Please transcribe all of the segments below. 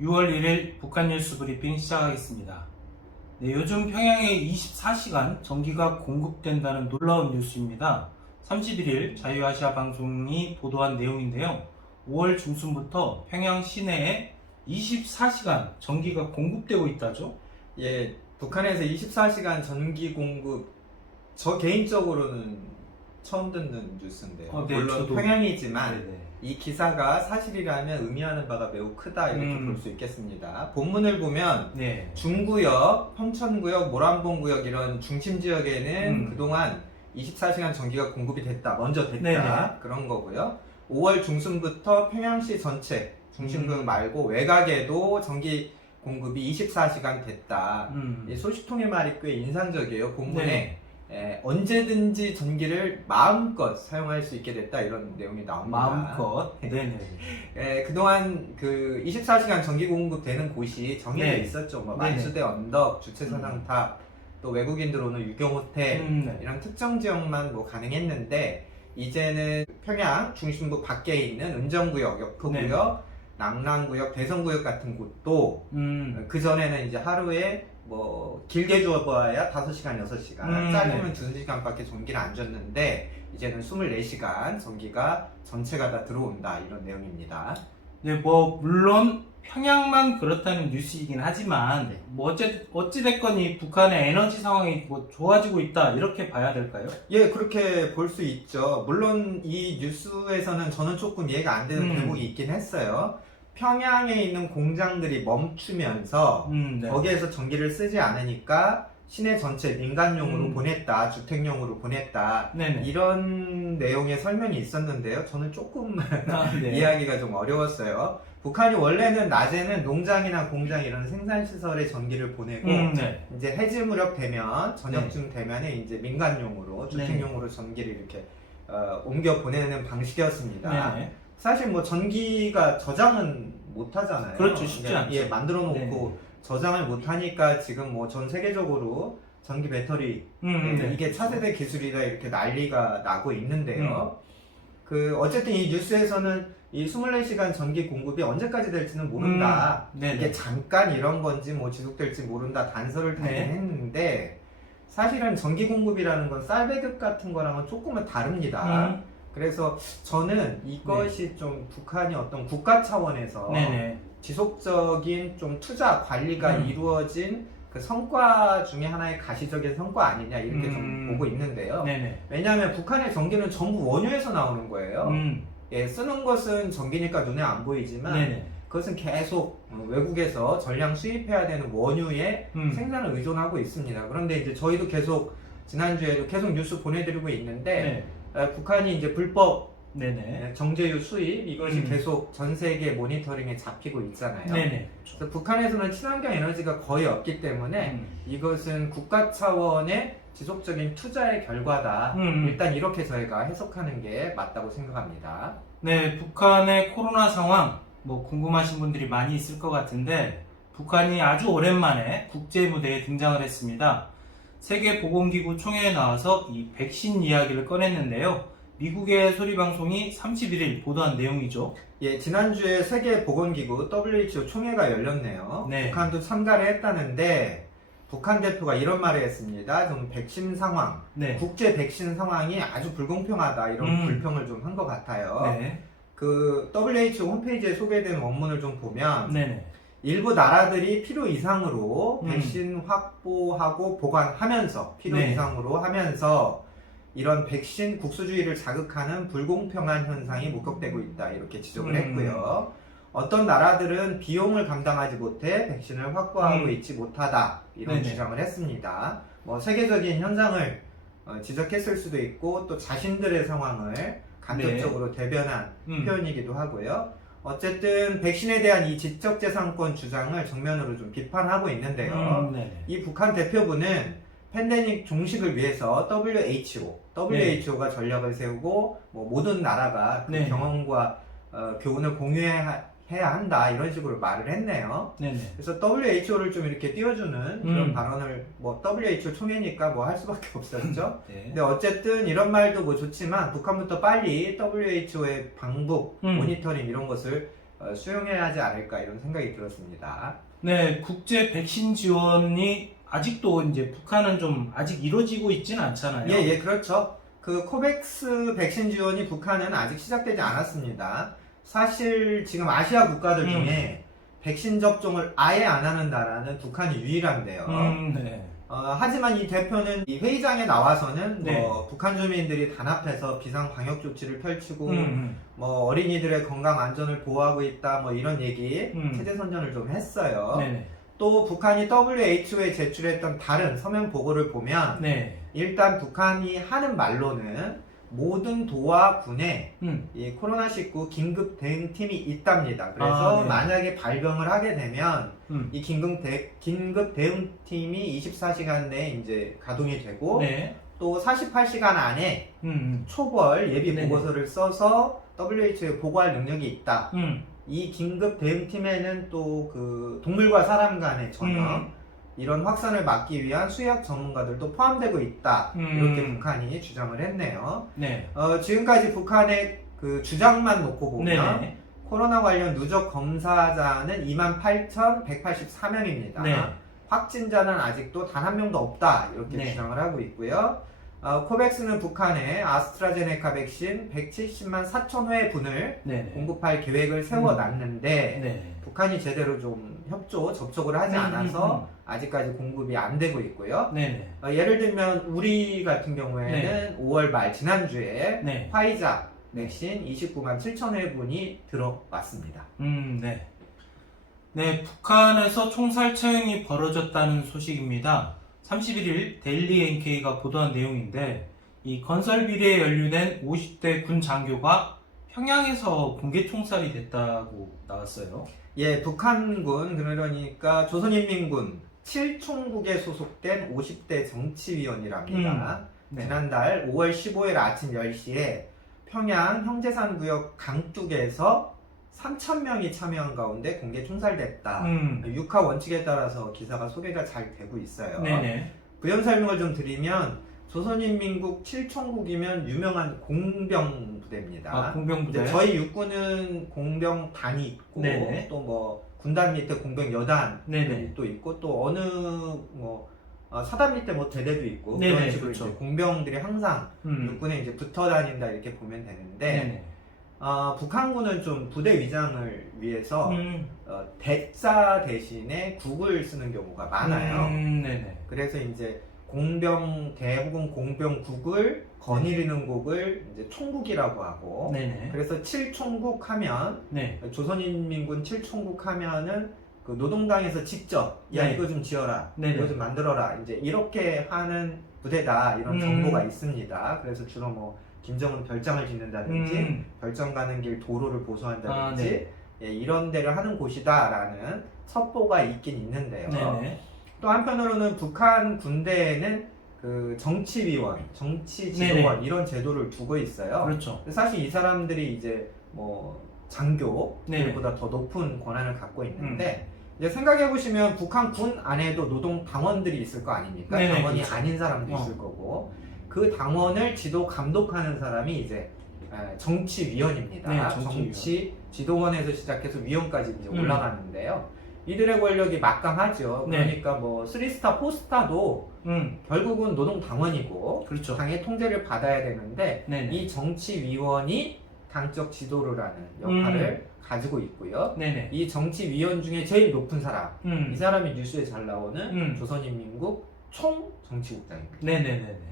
6월 1일 북한 뉴스 브리핑 시작하겠습니다. 네, 요즘 평양에 24시간 전기가 공급된다는 놀라운 뉴스입니다. 31일 자유아시아 방송이 보도한 내용인데요. 5월 중순부터 평양 시내에 24시간 전기가 공급되고 있다죠? 예, 북한에서 24시간 전기 공급, 저 개인적으로는 처음 듣는 뉴스인데요. 네, 물론 저도. 평양이지만 네네. 이 기사가 사실이라면 의미하는 바가 매우 크다 이렇게 볼 수 있겠습니다. 본문을 보면 네. 중구역, 평천구역, 모란봉구역 이런 중심 지역에는 그동안 24시간 전기가 공급이 됐다, 먼저 됐다 네네. 그런 거고요. 5월 중순부터 평양시 전체 중심구역 말고 외곽에도 전기 공급이 24시간 됐다. 이 소식통의 말이 꽤 인상적이에요. 본문에 언제든지 전기를 마음껏 사용할 수 있게 됐다 이런 내용이 나옵니다. 마음껏. 네네. 그동안 그 24시간 전기 공급되는 곳이 정해져 네. 있었죠. 뭐 네네. 만수대 언덕, 주체사상탑, 또 외국인들 오는 유경호텔 네. 이런 특정 지역만 뭐 가능했는데 이제는 평양 중심부 밖에 있는 은정구역, 역포구역, 낭랑구역, 대성구역 같은 곳도 그 전에는 이제 하루에 뭐 길게 줘봐야 5시간, 6시간, 짧으면 2시간밖에 전기를 안 줬는데 이제는 24시간 전기가 전체가 다 들어온다 이런 내용입니다. 네, 뭐 물론 평양만 그렇다는 뉴스이긴 하지만 뭐 어찌됐건 이 북한의 에너지 상황이 뭐 좋아지고 있다 이렇게 봐야 될까요? 예, 그렇게 볼 수 있죠. 물론 이 뉴스에서는 저는 조금 이해가 안 되는 대목이 있긴 했어요. 평양에 있는 공장들이 멈추면서 네. 거기에서 전기를 쓰지 않으니까 시내 전체 민간용으로 보냈다, 주택용으로 보냈다 네네. 이런 내용의 설명이 있었는데요. 저는 조금 네. 이해하기가 좀 어려웠어요. 북한이 원래는 낮에는 농장이나 공장 이런 생산시설에 전기를 보내고 네. 이제 해질 무렵 되면 저녁쯤 되면은 이제 민간용으로 주택용으로 전기를 이렇게 옮겨 보내는 방식이었습니다. 네네. 사실 뭐 전기가 저장은 못 하잖아요. 그렇죠, 쉽지 않죠. 예, 만들어 놓고 네네. 저장을 못 하니까 지금 뭐 전 세계적으로 전기 배터리 네. 이게 차세대 기술이다 이렇게 난리가 나고 있는데요. 그 어쨌든 이 뉴스에서는 이 24시간 전기 공급이 언제까지 될지는 모른다. 이게 잠깐 이런 건지 뭐 지속될지 모른다 단서를 달긴 했는데 사실은 전기 공급이라는 건 쌀배급 같은 거랑은 조금은 다릅니다. 그래서 저는 이것이 좀 북한이 어떤 국가 차원에서 지속적인 좀 투자 관리가 이루어진 그 성과 중에 하나의 가시적인 성과 아니냐 이렇게 좀 보고 있는데요. 왜냐하면 북한의 전기는 전부 원유에서 나오는 거예요. 예, 쓰는 것은 전기니까 눈에 안 보이지만 그것은 계속 외국에서 전량 수입해야 되는 원유에 생산을 의존하고 있습니다. 그런데 이제 저희도 계속 지난주에도 계속 뉴스 보내드리고 있는데 북한이 이제 불법 정제유 수입 이것이 계속 전 세계 모니터링에 잡히고 있잖아요. 그래서 북한에서는 친환경 에너지가 거의 없기 때문에 이것은 국가 차원의 지속적인 투자의 결과다. 일단 이렇게 저희가 해석하는 게 맞다고 생각합니다. 네, 북한의 코로나 상황 뭐 궁금하신 분들이 많이 있을 것 같은데 북한이 아주 오랜만에 국제 무대에 등장을 했습니다. 세계보건기구 총회에 나와서 이 백신 이야기를 꺼냈는데요. 미국의 소리방송이 31일 보도한 내용이죠. 예, 지난주에 세계보건기구 WHO 총회가 열렸네요. 북한도 참가를 했다는데 북한 대표가 이런 말을 했습니다. 좀 백신 상황, 국제 백신 상황이 아주 불공평하다 이런 불평을 좀 한 것 같아요. 그 WHO 홈페이지에 소개된 원문을 좀 보면 일부 나라들이 필요 이상으로 백신 확보하고 보관하면서 필요 이상으로 하면서 이런 백신 국수주의를 자극하는 불공평한 현상이 목격되고 있다 이렇게 지적을 했고요. 어떤 나라들은 비용을 감당하지 못해 백신을 확보하고 있지 못하다 이런 주장을 했습니다. 뭐 세계적인 현상을 지적했을 수도 있고 또 자신들의 상황을 간접적으로 대변한 표현이기도 하고요. 어쨌든 백신에 대한 이 지적재산권 주장을 정면으로 좀 비판하고 있는데요. 이 북한 대표부는 팬데믹 종식을 위해서 WHO가 전략을 세우고 뭐 모든 나라가 그 경험과 교훈을 공유해야 한다 이런 식으로 말을 했네요. 그래서 WHO를 좀 이렇게 띄워주는 그런 발언을 뭐 WHO 총회니까 뭐 할 수밖에 없었죠. 근데 어쨌든 이런 말도 뭐 좋지만 북한부터 빨리 WHO의 방북, 모니터링 이런 것을 수용해야 하지 않을까 이런 생각이 들었습니다. 네, 국제 백신 지원이 아직도 이제 북한은 좀 아직 이루어지고 있지는 않잖아요. 예, 그렇죠. 그 코백스 백신 지원이 북한은 아직 시작되지 않았습니다. 사실 지금 아시아 국가들 중에 백신 접종을 아예 안 하는 나라는 북한이 유일한데요. 네. 하지만 이 대표는 이 회의장에 나와서는 네. 뭐 북한 주민들이 단합해서 비상 방역 조치를 펼치고 뭐 어린이들의 건강 안전을 보호하고 있다 뭐 이런 얘기 체제 선전을 좀 했어요. 네네. 또 북한이 WHO에 제출했던 다른 서면 보고를 보면 네. 일단 북한이 하는 말로는 모든 도와 군에 이 코로나19 긴급 대응팀이 있답니다. 그래서 네. 만약에 발병을 하게 되면 이 긴급 대응팀이 24시간 내에 이제 가동이 되고 네. 또 48시간 안에 초벌 예비 네네. 보고서를 써서 WHO에 보고할 능력이 있다. 음. 이 긴급 대응팀에는 또 그 동물과 사람 간의 전염 이런 확산을 막기 위한 수의학 전문가들도 포함되고 있다. 이렇게 북한이 주장을 했네요. 네. 지금까지 북한의 그 주장만 놓고 보면 네네. 코로나 관련 누적 검사자는 28,184명입니다. 네. 확진자는 아직도 단 한 명도 없다. 이렇게 네. 주장을 하고 있고요. 코백스는 북한에 아스트라제네카 백신 170만 4천 회 분을 네네. 공급할 계획을 세워놨는데 네. 북한이 제대로 좀 접촉을 하지 않아서 아직까지 공급이 안 되고 있고요. 네네. 예를 들면 우리 같은 경우에는 네. 5월 말 지난주에 네. 화이자 백신 29만 7천 회분이 들어왔습니다. 네. 네, 북한에서 총살처형이 벌어졌다는 소식입니다. 31일 데일리 NK가 보도한 내용인데 이 건설 비리에 연루된 50대 군 장교가 평양에서 공개 총살이 됐다고 나왔어요. 예, 북한군 그러니까 조선인민군 7총국에 소속된 50대 정치위원이랍니다. 네. 지난달 5월 15일 아침 10시에 평양 형제산구역 강둑에서 3,000명이 참여한 가운데 공개 총살됐다. 육하 원칙에 따라서 기사가 소개가 잘 되고 있어요. 네네. 부연 설명을 좀 드리면 조선인민국 7총국이면 유명한 공병 부대입니다. 아, 공병부대. 저희 육군은 공병단이 있고 또 뭐 군단 밑에 공병 여단이 또 있고 또 어느 뭐 사단 밑에 뭐 대대도 있고 네네, 그런 식으로 그렇죠. 이제 공병들이 항상 육군에 이제 붙어 다닌다 이렇게 보면 되는데 북한군은 좀 부대 위장을 위해서 대자 대신에 국을 쓰는 경우가 많아요. 그래서 이제 공병대 혹은 공병국을 거느리는 국을 이제 총국이라고 하고 그래서 7총국 하면 조선인민군 7총국 하면은 그 노동당에서 직접 야 이거 좀 지어라 이거 좀 만들어라 이제 이렇게 하는 부대다 이런 정보가 있습니다. 그래서 주로 뭐 김정은 별장을 짓는다든지 별장 가는 길 도로를 보수한다든지 이런 데를 하는 곳이다라는 첩보가 있긴 있는데요. 또 한편으로는 북한 군대에는 그 정치위원, 정치지도원 이런 제도를 두고 있어요. 그렇죠. 사실 이 사람들이 이제 뭐 장교들보다 더 높은 권한을 갖고 있는데 이제 생각해 보시면 북한 군 안에도 노동 당원들이 있을 거 아닙니까? 당원이 그렇죠. 아닌 사람도 있을 거고 그 당원을 지도 감독하는 사람이 이제 정치위원입니다. 정치 지도원에서 시작해서 위원까지 이제 올라가는데요. 이들의 권력이 막강하죠. 그러니까 뭐 3스타, 4스타도 결국은 노동 당원이고 그렇죠. 당의 통제를 받아야 되는데 이 정치위원이 당적 지도를 하는 역할을 가지고 있고요. 이 정치위원 중에 제일 높은 사람, 이 사람이 뉴스에 잘 나오는 조선인민국 총정치국장입니다.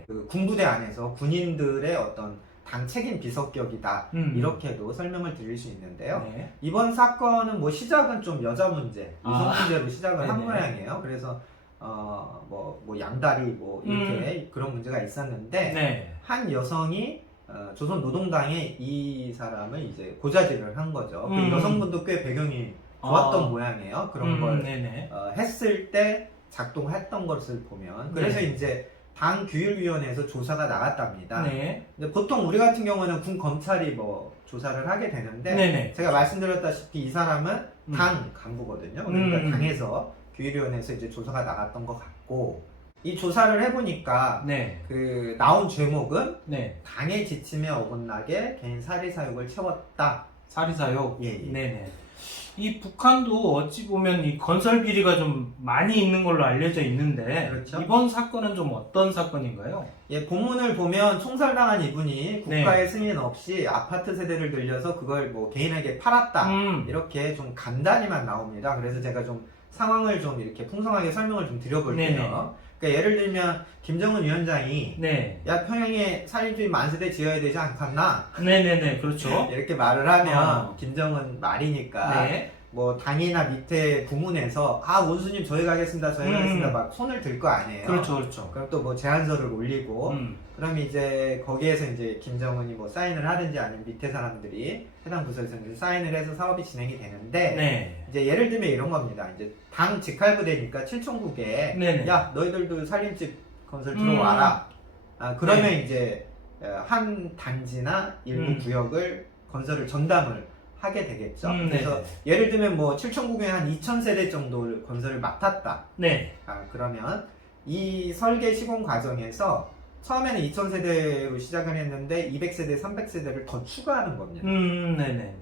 그 군부대 안에서 군인들의 어떤 당 책임 비서격이다 이렇게도 설명을 드릴 수 있는데요. 이번 사건은 뭐 시작은 좀 여자 문제, 이성 문제로 시작을 한 모양이에요. 그래서 뭐 양다리 뭐 이렇게 그런 문제가 있었는데 한 여성이 조선 노동당에 이 사람을 이제 고자질을 한 거죠. 그 여성분도 꽤 배경이 좋았던 모양이에요. 그런 걸 했을 때 작동했던 것을 보면 그래서 이제 당 규율위원회에서 조사가 나갔답니다. 근데 보통 우리 같은 경우는 군 검찰이 뭐 조사를 하게 되는데 제가 말씀드렸다시피 이 사람은 당 간부거든요. 그러니까 당에서 규율위원회에서 이제 조사가 나갔던 것 같고 이 조사를 해보니까 그 나온 죄목은 당의 지침에 어긋나게 개인 사리사욕을 채웠다. 사리사욕. 예. 이 북한도 어찌 보면 이 건설 비리가 좀 많이 있는 걸로 알려져 있는데 그렇죠. 이번 사건은 좀 어떤 사건인가요? 예, 본문을 보면 총살당한 이분이 국가의 승인 없이 아파트 세대를 늘려서 그걸 뭐 개인에게 팔았다 이렇게 좀 간단히만 나옵니다. 그래서 제가 좀 상황을 좀 이렇게 풍성하게 설명을 좀 드려볼게요. 네네. 그러니까 예를 들면 김정은 위원장이 네. 야 평양에 살인주의 만세대 지어야 되지 않겠나? 네네네, 그렇죠. 이렇게 말을 하면 김정은 말이니까 네. 뭐 당이나 밑에 부문에서 아 원수님 저희 가겠습니다 저희 가겠습니다 막 손을 들 거 아니에요. 그렇죠, 그렇죠. 그럼 또 뭐 제안서를 올리고 그럼 이제 거기에서 이제 김정은이 뭐 사인을 하든지 아니면 밑에 사람들이 해당 부서에서 이제 사인을 해서 사업이 진행이 되는데 네. 이제 예를 들면 이런 겁니다. 이제 당 직할부대니까 칠천국에 네네. 야 너희들도 살림집 건설 들어와라. 아, 그러면 네. 이제 한 단지나 일부 구역을 건설을 전담을 하게 되겠죠. 그래서 네네. 예를 들면 뭐 칠천국에 한 2,000세대 정도 건설을 맡았다. 네. 아, 그러면 이 설계 시공 과정에서 처음에는 2,000세대로 시작을 했는데 200세대, 300세대를 더 추가하는 겁니다. 네네네.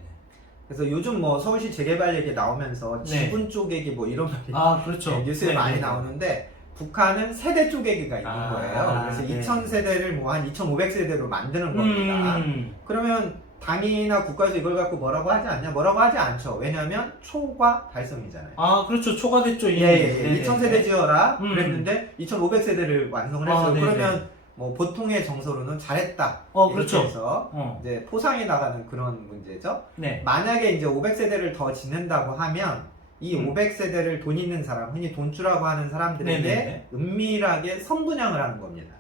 그래서 요즘 뭐 서울시 재개발 얘기 나오면서 네. 지분 쪼개기 뭐 이런 말이 아, 그렇죠. 뉴스에 네네. 많이 나오는데 북한은 세대 쪼개기가 있는 거예요. 그래서 네. 2,000세대를 뭐 한 2,500세대로 만드는 겁니다. 그러면 당이나 국가에서 이걸 갖고 뭐라고 하지 않냐? 뭐라고 하지 않죠. 왜냐하면 초과 달성이잖아요. 아, 그렇죠. 초과됐죠. 이미. 예. 2,000세대 지어라 그랬는데 2,500세대를 완성을 했어요. 네네. 그러면 뭐 보통의 정서로는 잘했다. 그렇죠. 이렇게 해서 이제 포상이 나가는 그런 문제죠. 네. 만약에 이제 500세대를 더 짓는다고 하면 이 500세대를 돈 있는 사람, 흔히 돈주라고 하는 사람들에게 네네. 은밀하게 선분양을 하는 겁니다.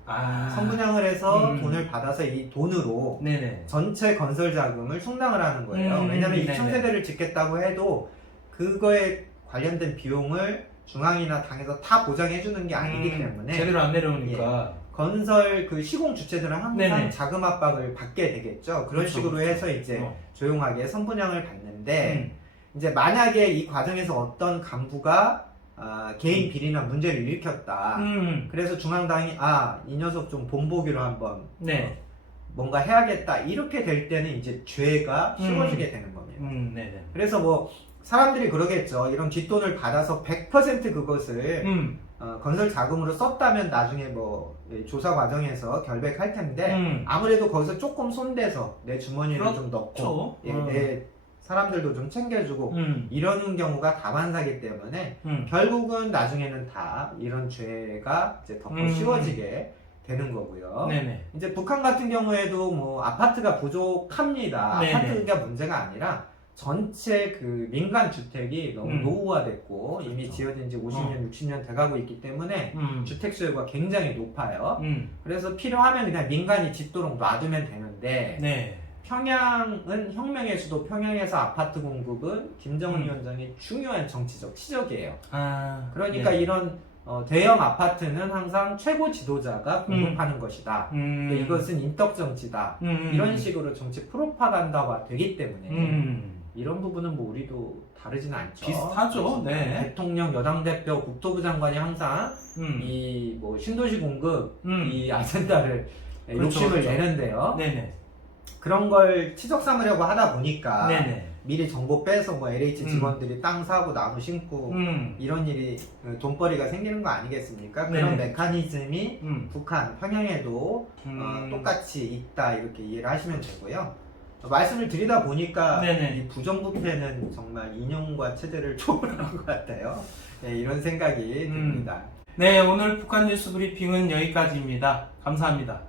선분양을 해서 돈을 받아서 이 돈으로 네네. 전체 건설 자금을 충당을 하는 거예요. 왜냐하면 2,000세대를 짓겠다고 해도 그거에 관련된 비용을 중앙이나 당에서 다 보장해 주는 게 아니기 때문에 제대로 안 내려오니까. 건설 그 시공 주체들은 항상 네네. 자금 압박을 받게 되겠죠. 그런 그렇죠, 식으로 그렇죠. 해서 이제 조용하게 선분양을 받는데 이제 만약에 이 과정에서 어떤 간부가 개인 비리나 문제를 일으켰다. 그래서 중앙당이 이 녀석 좀 본보기로 한번 네. 뭔가 해야겠다. 이렇게 될 때는 이제 죄가 씌워지게 되는 겁니다. 네네. 그래서 뭐 사람들이 그러겠죠. 이런 뒷돈을 받아서 100% 그것을 건설 자금으로 썼다면 나중에 뭐 조사 과정에서 결백할 텐데 아무래도 거기서 조금 손대서 내 주머니를 좀 넣고 내 사람들도 좀 챙겨주고 이러는 경우가 다반사기 때문에 결국은 나중에는 다 이런 죄가 이제 덮어 씌워지게 되는 거고요. 네네. 이제 북한 같은 경우에도 뭐 아파트가 부족합니다. 네네. 아파트가 문제가 아니라 전체 그 민간 주택이 너무 노후화됐고 이미 그렇죠. 지어진 지 50년, 60년 돼가고 있기 때문에 주택 수요가 굉장히 높아요. 그래서 필요하면 그냥 민간이 짓도록 놔두면 되는데 네. 평양은 혁명의 수도 평양에서 아파트 공급은 김정은 위원장의 중요한 정치적 치적이에요. 그러니까 네. 이런 대형 아파트는 항상 최고 지도자가 공급하는 것이다. 이것은 인덕 정치다. 이런 식으로 정치 프로파간다가 되기 때문에 이런 부분은 뭐 우리도 다르진 않죠. 비슷하죠. 네. 대통령, 여당 대표, 국토부 장관이 항상 이 뭐 신도시 공급 이 아젠다를 그렇죠, 욕심을 그렇죠. 내는데요. 네네. 그런 걸 치적 삼으려고 하다 보니까 네네. 미리 정보 빼서 뭐 LH 직원들이 땅 사고 나무 심고 이런 일이 돈벌이가 생기는 거 아니겠습니까? 그런 네네. 메커니즘이 북한, 평양에도 똑같이 있다 이렇게 이해를 하시면 되고요. 말씀을 드리다 보니까 네네. 이 부정부패는 정말 이념과 체제를 초월한 것 같아요. 네, 이런 생각이 듭니다. 네, 오늘 북한 뉴스 브리핑은 여기까지입니다. 감사합니다.